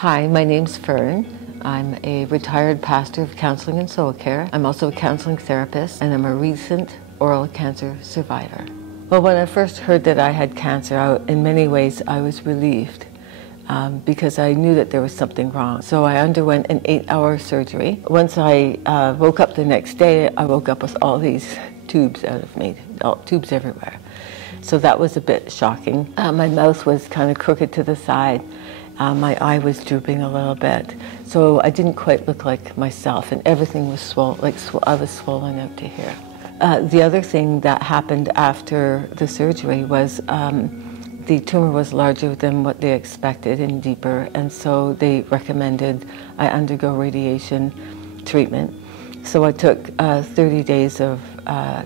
Hi, my name's Fern. I'm a retired pastor of counseling and soul care. I'm also a counseling therapist, and I'm a recent oral cancer survivor. Well, when I first heard that I had cancer, in many ways I was relieved because I knew that there was something wrong. So I underwent an 8-hour surgery. Once I woke up the next day, I woke up with all these tubes out of me, tubes everywhere. So that was a bit shocking. My mouth was kind of crooked to the side. My eye was drooping a little bit, so I didn't quite look like myself, and everything was swollen, I was swollen out to here. The other thing that happened after the surgery was the tumor was larger than what they expected and deeper, and so they recommended I undergo radiation treatment. So I took 30 days of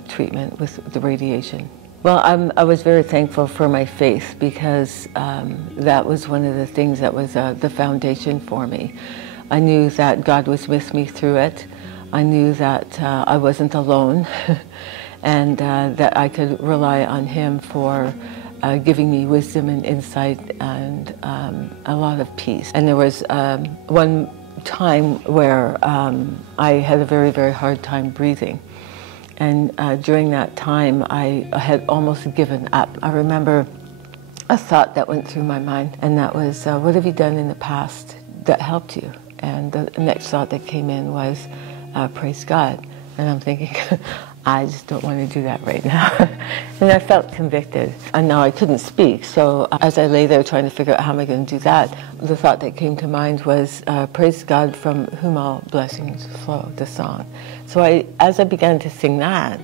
treatment with the radiation. Well, I was very thankful for my faith because that was one of the things that was the foundation for me. I knew that God was with me through it. I knew that I wasn't alone and that I could rely on Him for giving me wisdom and insight and a lot of peace. And there was one time where I had a very, very hard time breathing. And during that time, I had almost given up. I remember a thought that went through my mind, and that was, what have you done in the past that helped you? And the next thought that came in was, praise God. And I'm thinking, I just don't want to do that right now. And I felt convicted. And now I couldn't speak. So as I lay there trying to figure out how am I going to do that, the thought that came to mind was, praise God from whom all blessings flow, the song. So as I began to sing that,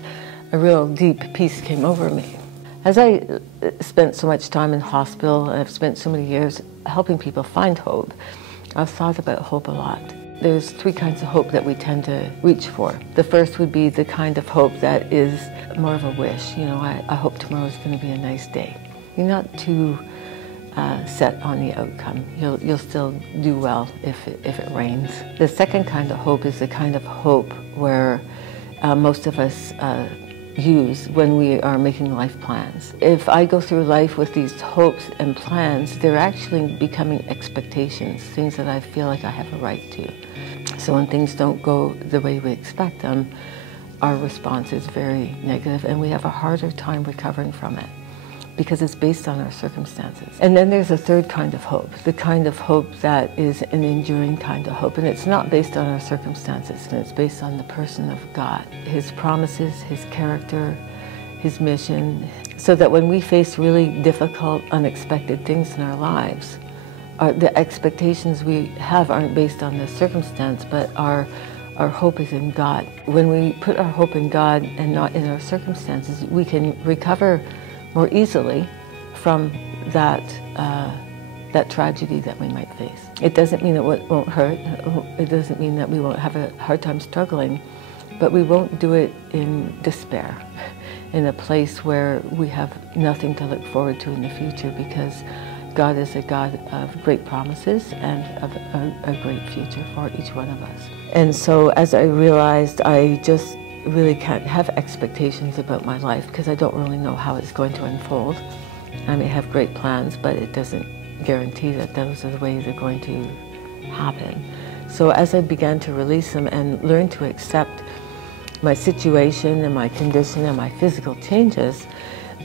a real deep peace came over me. As I spent so much time in hospital, and I've spent so many years helping people find hope, I've thought about hope a lot. There's 3 kinds of hope that we tend to reach for. The first would be the kind of hope that is more of a wish. You know, I hope tomorrow's going to be a nice day. You're not too set on the outcome. You'll still do well if it rains. The second kind of hope is the kind of hope where most of us use when we are making life plans. If I go through life with these hopes and plans, they're actually becoming expectations, things that I feel like I have a right to. So when things don't go the way we expect them, our response is very negative, and we have a harder time recovering from it because it's based on our circumstances. And then there's a third kind of hope, the kind of hope that is an enduring kind of hope, and it's not based on our circumstances, and it's based on the person of God, His promises, His character, His mission, so that when we face really difficult, unexpected things in our lives, the expectations we have aren't based on the circumstance, but our hope is in God. When we put our hope in God and not in our circumstances, we can recover more easily from that tragedy that we might face. It doesn't mean it won't hurt. It doesn't mean that we won't have a hard time struggling, but we won't do it in despair, in a place where we have nothing to look forward to in the future, because God is a God of great promises and of a great future for each one of us. And so as I realized, I just really can't have expectations about my life because I don't really know how it's going to unfold. I may have great plans, but it doesn't guarantee that those are the ways they're going to happen. So as I began to release them and learn to accept my situation and my condition and my physical changes,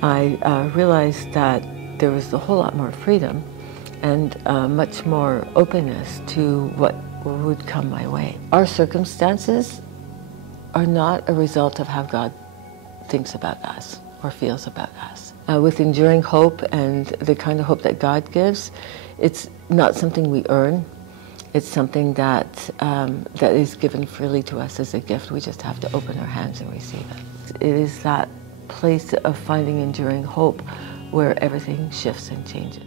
I realized that there was a whole lot more freedom and much more openness to what would come my way. Our circumstances are not a result of how God thinks about us or feels about us. With enduring hope and the kind of hope that God gives, it's not something we earn. It's something that that is given freely to us as a gift. We just have to open our hands and receive it. It is that place of finding enduring hope where everything shifts and changes.